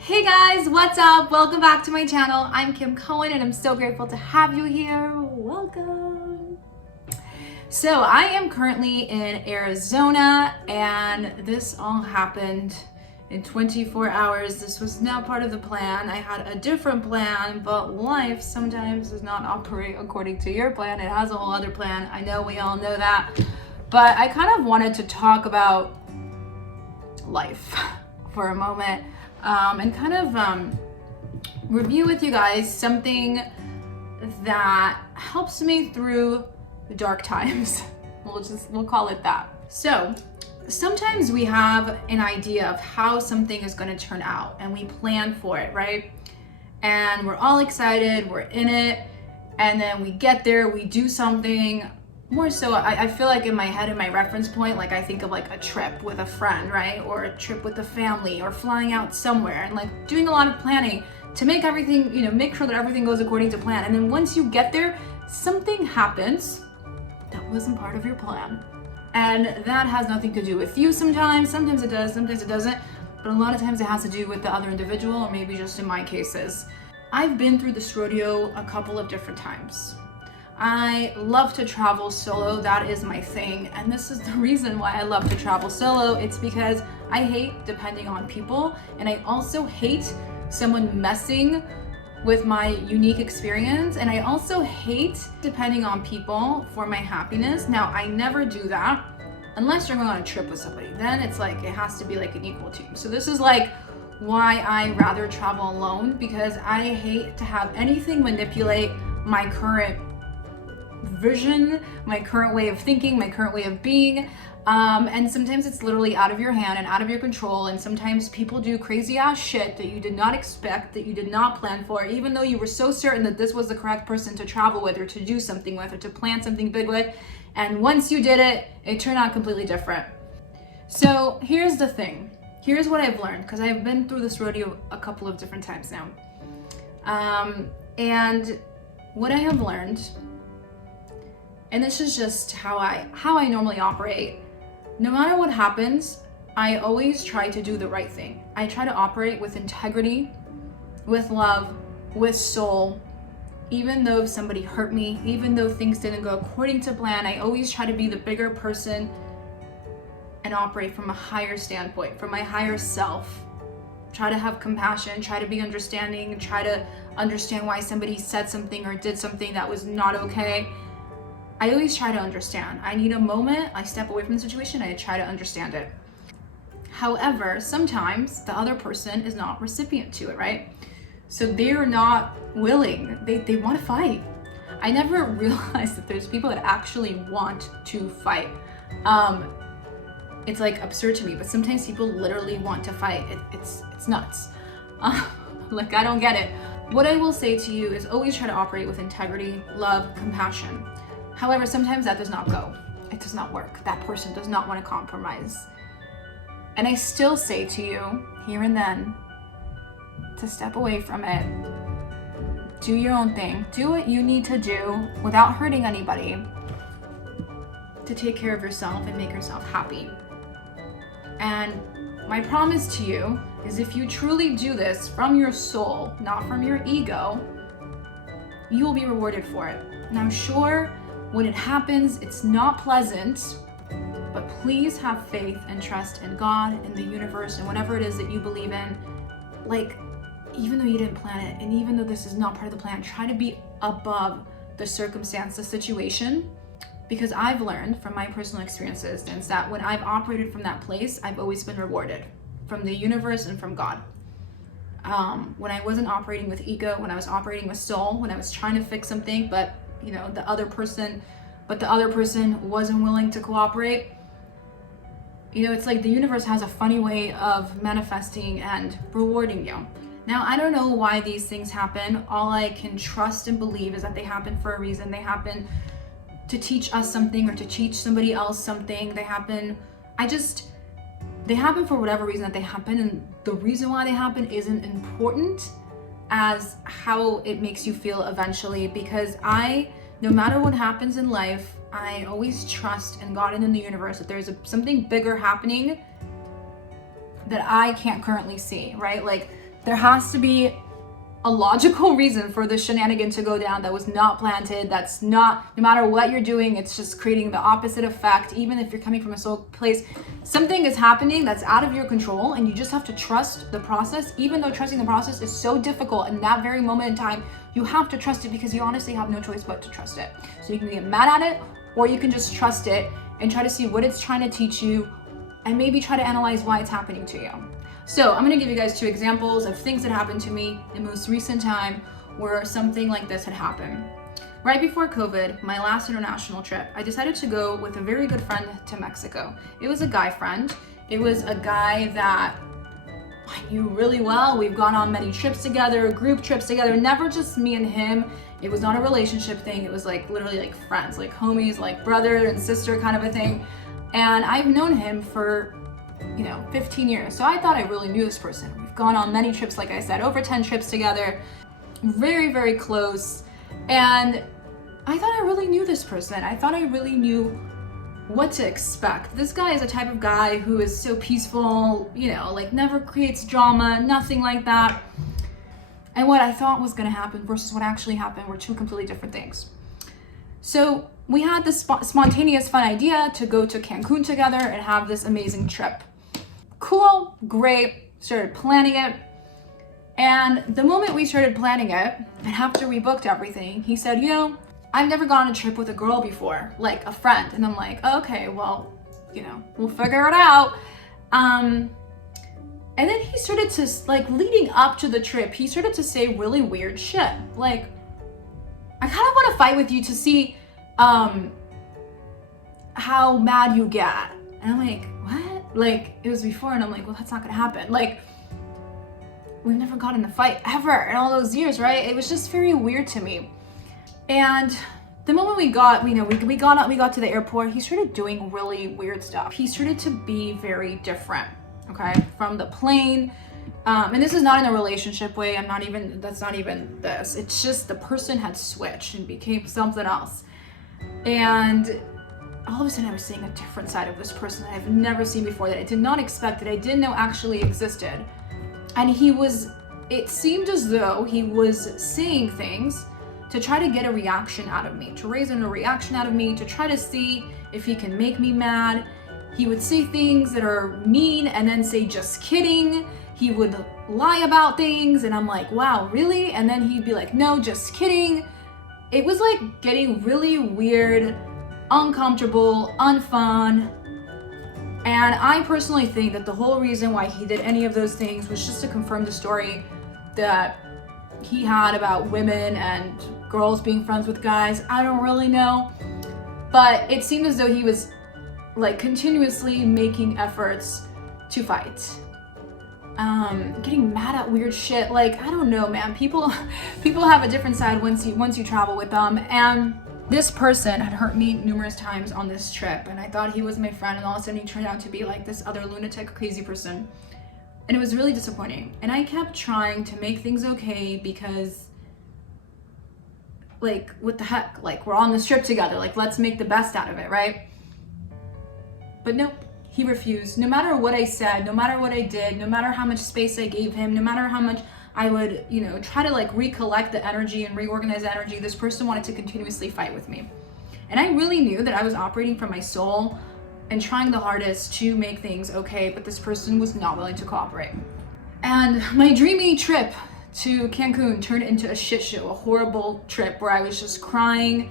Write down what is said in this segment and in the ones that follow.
Hey guys, what's up? Welcome back to my channel. I'm Kim Cohen and I'm so grateful to have you here. Welcome. So I am currently in Arizona and this all happened in 24 hours. This was not part of the plan. I had a different plan, but life sometimes does not operate according to your plan. It has a whole other plan. I know we all know that, but I kind of wanted to talk about life for a moment. And kind of review with you guys something that helps me through the dark times. We'll call it that. So sometimes we have an idea of how something is going to turn out and we plan for it, right? And we're all excited, we're in it, and then we get there, we do something. More so, I feel like in my head, in my reference point, like I think of like a trip with a friend, right? Or a trip with the family, or flying out somewhere and like doing a lot of planning to make everything, make sure that everything goes according to plan. And then once you get there, something happens that wasn't part of your plan. And that has nothing to do with you sometimes. Sometimes it does, sometimes it doesn't. But a lot of times it has to do with the other individual, or maybe just in my cases. I've been through this rodeo a couple of different times. I love to travel solo, that is my thing. And this is the reason why I love to travel solo. It's because I hate depending on people, and I also hate someone messing with my unique experience. And I also hate depending on people for my happiness. Now, I never do that unless you're going on a trip with somebody. Then it's like, it has to be like an equal team. So this is like why I rather travel alone, because I hate to have anything manipulate my current vision, my current way of thinking, my current way of being. And sometimes it's literally out of your hand and out of your control. And sometimes people do crazy ass shit that you did not expect, that you did not plan for, even though you were so certain that this was the correct person to travel with, or to do something with, or to plan something big with. And once you did it, it turned out completely different. So here's the thing. Here's what I've learned, because I've been through this rodeo a couple of different times now. And what I have learned, and this is just how I normally operate. No matter what happens, I always try to do the right thing. I try to operate with integrity, with love, with soul. Even though somebody hurt me, even though things didn't go according to plan, I always try to be the bigger person and operate from a higher standpoint, from my higher self. Try to have compassion, try to be understanding, try to understand why somebody said something or did something that was not okay. I always try to understand. I need a moment, I step away from the situation, I try to understand it. However, sometimes the other person is not recipient to it, right? So they're not willing, they want to fight. I never realized that there's people that actually want to fight. It's like absurd to me, but sometimes people literally want to fight. It's nuts. Like, I don't get it. What I will say to you is always try to operate with integrity, love, compassion. However, sometimes that does not go. It does not work. That person does not want to compromise. And I still say to you, here and then, to step away from it. Do your own thing. Do what you need to do without hurting anybody, to take care of yourself and make yourself happy. And my promise to you is, if you truly do this from your soul, not from your ego, you will be rewarded for it. And I'm sure when it happens, it's not pleasant, but please have faith and trust in God, in the universe, and whatever it is that you believe in. Like, even though you didn't plan it, and even though this is not part of the plan, try to be above the circumstance, the situation, because I've learned from my personal experiences is that when I've operated from that place, I've always been rewarded from the universe and from God. When I wasn't operating with ego, when I was operating with soul, when I was trying to fix something, but the other person wasn't willing to cooperate. It's like the universe has a funny way of manifesting and rewarding you. Now, I don't know why these things happen. All I can trust and believe is that they happen for a reason. They happen to teach us something, or to teach somebody else something. They happen for whatever reason that they happen, and the reason why they happen isn't important as how it makes you feel eventually, because no matter what happens in life, I always trust in God and in the universe that there's something bigger happening that I can't currently see, right? Like, There has to be a logical reason for the shenanigan to go down that was not planted. That's not, no matter what you're doing, it's just creating the opposite effect. Even if you're coming from a soul place, something is happening that's out of your control, and you just have to trust the process. Even though trusting the process is so difficult in that very moment in time, you have to trust it because you honestly have no choice but to trust it. So you can get mad at it, or you can just trust it and try to see what it's trying to teach you, and maybe try to analyze why it's happening to you. So I'm gonna give you guys 2 examples of things that happened to me in most recent time where something like this had happened. Right before COVID, my last international trip, I decided to go with a very good friend to Mexico. It was a guy friend. It was a guy that I knew really well. We've gone on many trips together, group trips together, never just me and him. It was not a relationship thing. It was like literally like friends, like homies, like brother and sister kind of a thing. And I've known him for 15 years. So I thought I really knew this person. We've gone on many trips, like I said, over 10 trips together, very, very close. And I thought I really knew this person. I thought I really knew what to expect. This guy is a type of guy who is so peaceful, like never creates drama, nothing like that. And what I thought was gonna happen versus what actually happened were 2 completely different things. So we had this spontaneous fun idea to go to Cancun together and have this amazing trip. Cool, great, started planning it. And the moment we started planning it, and after we booked everything, he said, I've never gone on a trip with a girl before, like a friend. And I'm like, okay, well, we'll figure it out. And then he started to, leading up to the trip, he started to say really weird shit. Like, I kind of want to fight with you to see how mad you get. And I'm like, what? Like, it was before, and I'm like, well, that's not gonna happen. Like, we've never gotten in a fight ever in all those years, right? It was just very weird to me. And the moment we got to the airport, he started doing really weird stuff. He started to be very different, okay, from the plane. And this is not in a relationship way. That's not even this. It's just the person had switched and became something else. And all of a sudden I was seeing a different side of this person that I've never seen before, that I did not expect, that I didn't know actually existed. And it seemed as though he was saying things to try to get a reaction out of me, to raise a reaction out of me, to try to see if he can make me mad. He would say things that are mean and then say, just kidding. He would lie about things, and I'm like, wow, really? And then he'd be like, no, just kidding. It was like getting really weird, uncomfortable, unfun. And I personally think that the whole reason why he did any of those things was just to confirm the story that he had about women and girls being friends with guys. I don't really know. But it seemed as though he was continuously making efforts to fight. Getting mad at weird shit. I don't know, man. People have a different side once you travel with them. And this person had hurt me numerous times on this trip, and I thought he was my friend, and all of a sudden he turned out to be this other lunatic, crazy person. And it was really disappointing. And I kept trying to make things okay because, what the heck? We're on this trip together. Let's make the best out of it, right? But nope. He refused. No matter what I said, no matter what I did, no matter how much space I gave him, no matter how much I would, try to recollect the energy and reorganize the energy, this person wanted to continuously fight with me. And I really knew that I was operating from my soul and trying the hardest to make things okay, but this person was not willing to cooperate. And my dreamy trip to Cancun turned into a shit show, a horrible trip where I was just crying.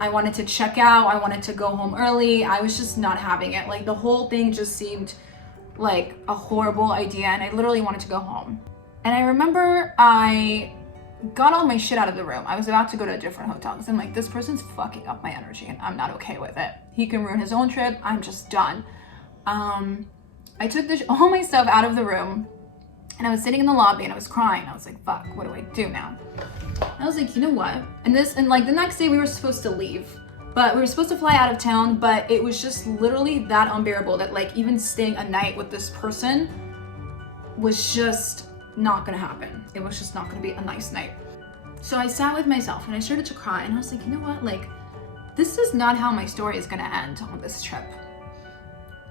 I wanted to check out. I wanted to go home early. I was just not having it. The whole thing just seemed like a horrible idea, and I literally wanted to go home. And I remember I got all my shit out of the room. I was about to go to a different hotel because I'm like, this person's fucking up my energy and I'm not okay with it. He can ruin his own trip. I'm just done. I took all my stuff out of the room, and I was sitting in the lobby and I was crying. I was like, fuck, what do I do now? I was like, you know what? And the next day we were supposed to leave, but we were supposed to fly out of town, but it was just literally that unbearable that even staying a night with this person was just not gonna happen. It was just not gonna be a nice night. So I sat with myself and I started to cry, and I was like, you know what? This is not how my story is gonna end on this trip.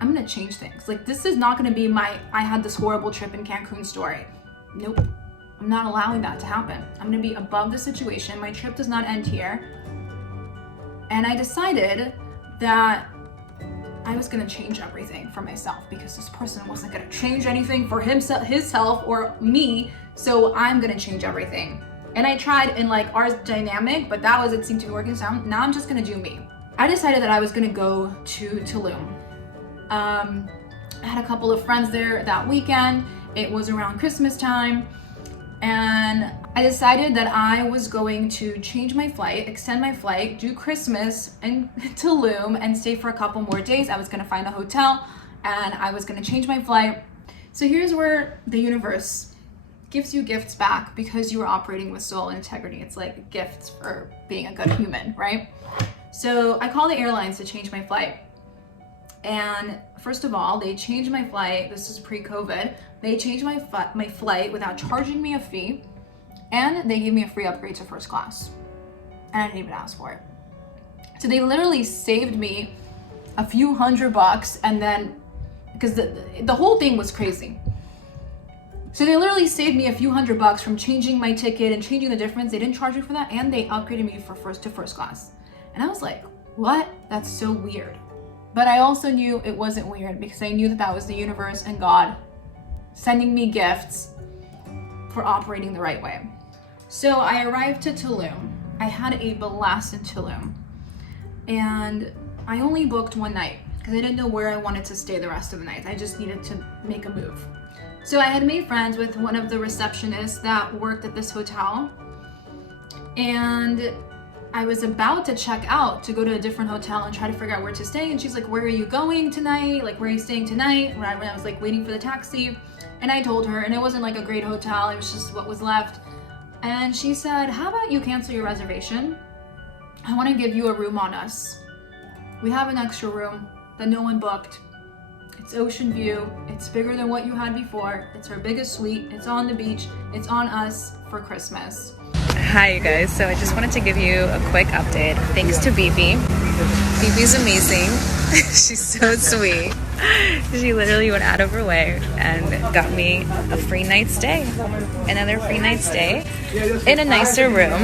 I'm gonna change things. This is not gonna be I had this horrible trip in Cancun story. nope, I'm not allowing that to happen. I'm gonna be above the situation. My trip does not end here. And I decided that I was gonna change everything for myself because this person wasn't gonna change anything for himself, himself or me. So I'm gonna change everything. And I tried in like our dynamic, but it seemed to be working. So now I'm just gonna do me. I decided that I was gonna go to Tulum. I had a couple of friends there that weekend. It was around Christmas time. And I decided that I was going to change my flight, extend my flight, do Christmas in Tulum and stay for a couple more days. I was gonna find a hotel and I was gonna change my flight. So here's where the universe gives you gifts back because you are operating with soul and integrity. It's like gifts for being a good human, right? So I called the airlines to change my flight. And first of all, they changed my flight. This is pre-COVID. They changed my flight without charging me a fee, and they gave me a free upgrade to first class. And I didn't even ask for it. So they literally saved me a few $100, and then because the whole thing was crazy. So they literally saved me a few $100 from changing my ticket and changing the difference. They didn't charge me for that, and they upgraded me to first class. And I was like, what? That's so weird. But I also knew it wasn't weird because I knew that was the universe and God sending me gifts for operating the right way. So I arrived to Tulum. I had a blast in Tulum. And I only booked one night because I didn't know where I wanted to stay the rest of the night. I just needed to make a move. So I had made friends with one of the receptionists that worked at this hotel. And I was about to check out to go to a different hotel and try to figure out where to stay. And she's like, where are you going tonight? Like, where are you staying tonight? When I was like waiting for the taxi. And I told her, and it wasn't like a great hotel. It was just what was left. And she said, how about you cancel your reservation? I want to give you a room on us. We have an extra room that no one booked. It's ocean view. It's bigger than what you had before. It's our biggest suite. It's on the beach. It's on us for Christmas. Hi you guys, so I just wanted to give you a quick update. Thanks to Bibi. Bibi's amazing. She's so sweet. She literally went out of her way and got me a free night stay. Another free night stay in a nicer room.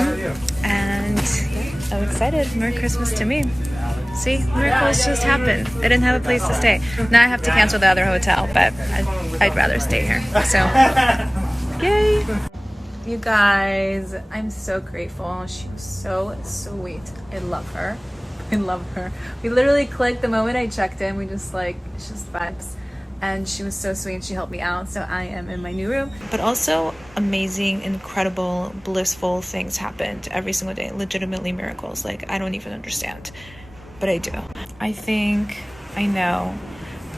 And I'm excited. Merry Christmas to me. See, miracles just happen. I didn't have a place to stay. Now I have to cancel the other hotel, but I'd rather stay here. So, yay! You guys, I'm so grateful. She was so sweet. I love her. I love her. We literally clicked the moment I checked in. We just like, it's just vibes. And she was so sweet and she helped me out. So I am in my new room. But also amazing, incredible, blissful things happened every single day. Legitimately miracles. Like, I don't even understand. But I do. I know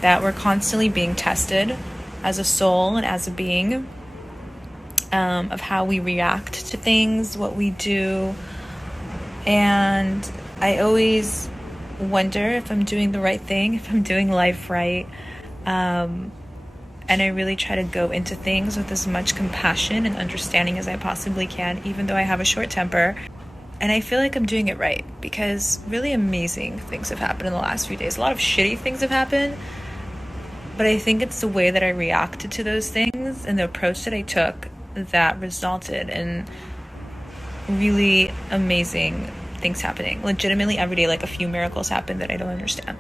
that we're constantly being tested as a soul and as a being. Of how we react to things, what we do. And I always wonder if I'm doing the right thing, if I'm doing life right. And I really try to go into things with as much compassion and understanding as I possibly can, even though I have a short temper. And I feel like I'm doing it right because really amazing things have happened in the last few days. A lot of shitty things have happened. But I think it's the way that I reacted to those things and the approach that I took that resulted in really amazing things happening. Legitimately every day, like a few miracles happen that I don't understand.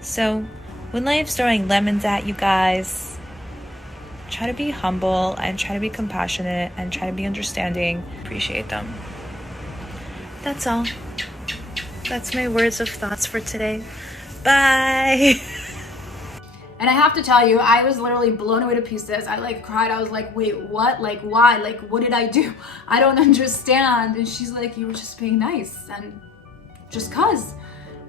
So when life's throwing lemons at you guys, try to be humble and try to be compassionate and try to be understanding. Appreciate them. That's all. That's my words of thoughts for today. Bye. And I have to tell you, I was literally blown away to pieces. I like cried. I was like, wait, what? Like, why? Like, what did I do? I don't understand. And she's like, you were just being nice and just cuz.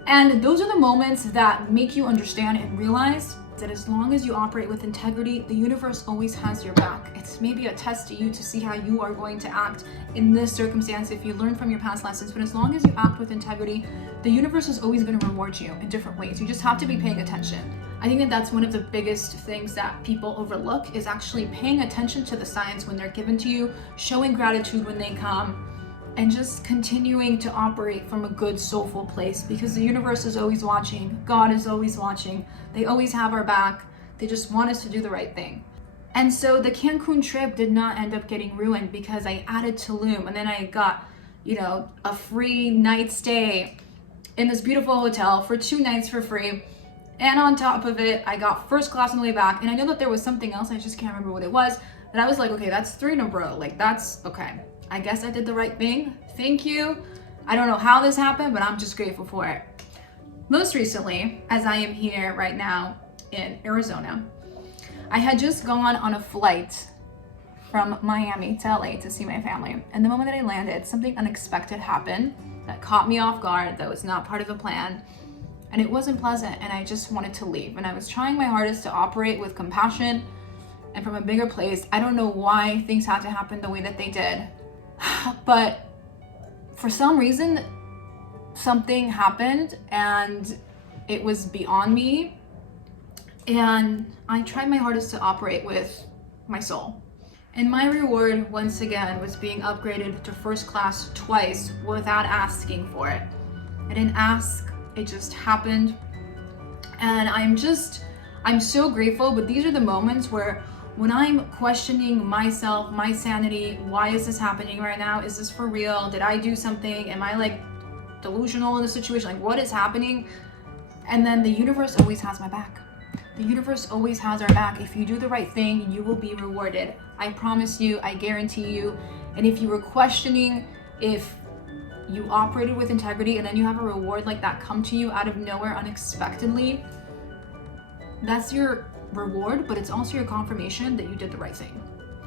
And those are the moments that make you understand and realize that as long as you operate with integrity, the universe always has your back. It's maybe a test to you to see how you are going to act in this circumstance if you learn from your past lessons. But as long as you act with integrity, the universe is always going to reward you in different ways. You just have to be paying attention. I think that that's one of the biggest things that people overlook is actually paying attention to the signs when they're given to you, showing gratitude when they come, and just continuing to operate from a good soulful place because the universe is always watching. God is always watching. They always have our back. They just want us to do the right thing. And so the Cancun trip did not end up getting ruined because I added Tulum, and then I got, you know, a free night stay in this beautiful hotel for 2 nights for free. And on top of it, I got first class on the way back. And I know that there was something else, I just can't remember what it was. But I was like, okay, that's 3 in a row. Like, that's okay. I guess I did the right thing. Thank you. I don't know how this happened, but I'm just grateful for it. Most recently, as I am here right now in Arizona, I had just gone on a flight from Miami to LA to see my family. And the moment that I landed, something unexpected happened that caught me off guard, that was not part of the plan. And it wasn't pleasant, and I just wanted to leave. And I was trying my hardest to operate with compassion and from a bigger place. I don't know why things had to happen the way that they did, but for some reason, something happened and it was beyond me. And I tried my hardest to operate with my soul. And my reward, once again, was being upgraded to first class twice without asking for it. I didn't ask, it just happened. And I'm so grateful, but these are the moments where when I'm questioning myself, my sanity, why is this happening right now? Is this for real? Did I do something? Am I like delusional in the situation? Like, what is happening? And then the universe always has my back. The universe always has our back. If you do the right thing, you will be rewarded. I promise you, I guarantee you. And if you were questioning if you operated with integrity and then you have a reward like that come to you out of nowhere unexpectedly, that's your reward, but it's also your confirmation that you did the right thing.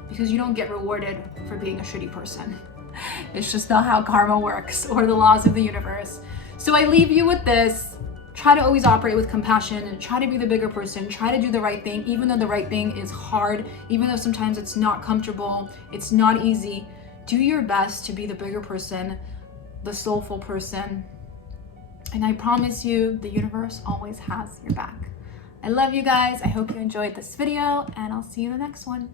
Because you don't get rewarded for being a shitty person. It's just not how karma works or the laws of the universe. So I leave you with this. Try to always operate with compassion and try to be the bigger person. Try to do the right thing, even though the right thing is hard, even though sometimes it's not comfortable, it's not easy. Do your best to be the bigger person, the soulful person. And I promise you, the universe always has your back. I love you guys. I hope you enjoyed this video, and I'll see you in the next one.